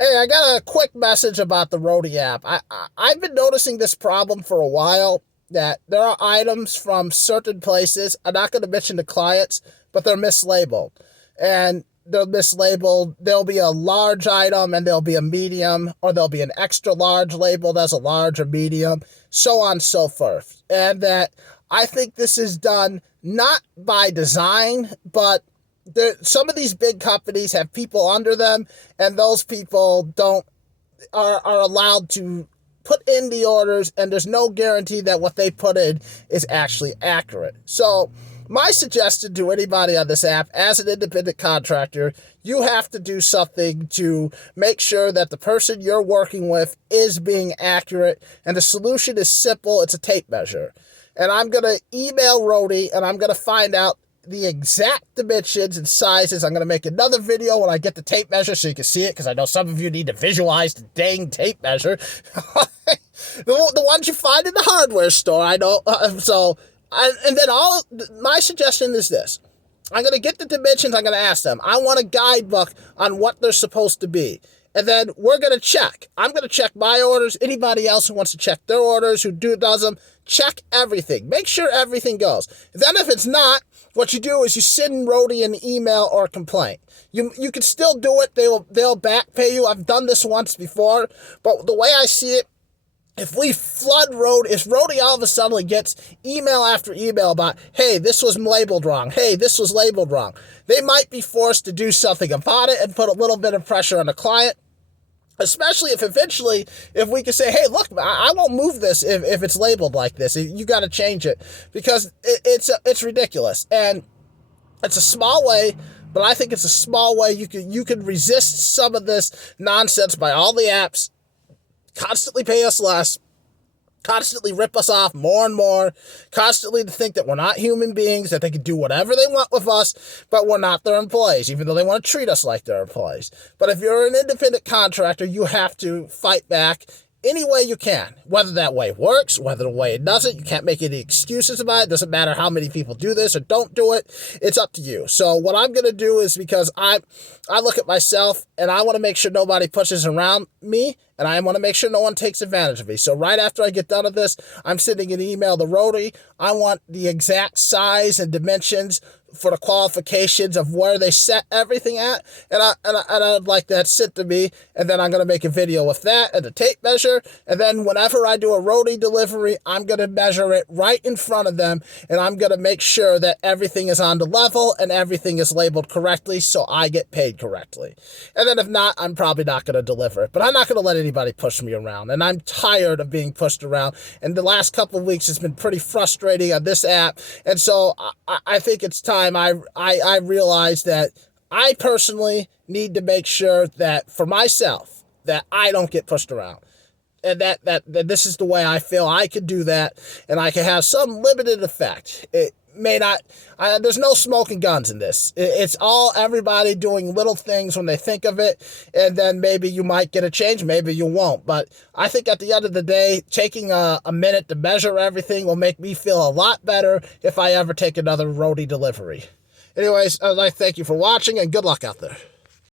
Hey, I got a quick message about the roadie app. I've been noticing this problem for a while, that there are items from certain places. I'm not going to mention the clients, but they're mislabeled. And they're mislabeled. There'll be a large item and there'll be a medium, or there'll be an extra large labeled as a large or medium, so on and so forth. And that I think this is done not by design, but some of these big companies have people under them, and those people don't are allowed to put in the orders, and there's no guarantee that what they put in is actually accurate. So my suggestion to anybody on this app, as an independent contractor, you have to do something to make sure that the person you're working with is being accurate, and the solution is simple. It's a tape measure. And I'm going to email roadie, and I'm going to find out the exact dimensions and sizes. I'm going to make another video when I get the tape measure so you can see it, because I know some of you need to visualize the dang tape measure. The ones you find in the hardware store, I know. And then my suggestion is this. I'm going to get the dimensions. I'm going to ask them. I want a guidebook on what they're supposed to be. And then we're going to check. I'm going to check my orders. Anybody else who wants to check their orders, who does them, check everything. Make sure everything goes. Then if it's not, what you do is you send roadie an email or a complaint. You can still do it. They'll back pay you. I've done this once before, but the way I see it, if we flood if roadie all of a sudden gets email after email about, hey, this was labeled wrong, hey, this was labeled wrong, they might be forced to do something about it and put a little bit of pressure on the client. Especially if we can say, hey, look, I won't move this if it's labeled like this. You got to change it, because it's ridiculous. And it's a small way, but I think it's a small way you can resist some of this nonsense by all the apps constantly pay us less, constantly rip us off more and more, constantly to think that we're not human beings, that they can do whatever they want with us, but we're not their employees, even though they want to treat us like their employees. But if you're an independent contractor, you have to fight back any way you can. Whether that way works, whether the way it doesn't, you can't make any excuses about it. Doesn't matter how many people do this or don't do it. It's up to you. So what I'm going to do is, because I look at myself and I want to make sure nobody pushes around me, and I want to make sure no one takes advantage of me. So right after I get done with this, I'm sending an email to roadie. I want the exact size and dimensions for the qualifications of where they set everything at, and I'd like that sent to me, and then I'm going to make a video with that and the tape measure, and then whenever I do a roadie delivery, I'm going to measure it right in front of them, and I'm going to make sure that everything is on the level and everything is labeled correctly so I get paid correctly. And then if not, I'm probably not going to deliver it, but I'm not going to let anybody push me around, and I'm tired of being pushed around, and the last couple of weeks has been pretty frustrating on this app, and so I think it's time I realize that I personally need to make sure that for myself that I don't get pushed around, and that this is the way I feel I could do that, and I can have some limited effect. It may not, there's no smoking guns in this. It's all everybody doing little things when they think of it, and then maybe you might get a change, maybe you won't. But I think at the end of the day, taking a minute to measure everything will make me feel a lot better if I ever take another roadie delivery. Anyways, I'd like to thank you for watching, and good luck out there.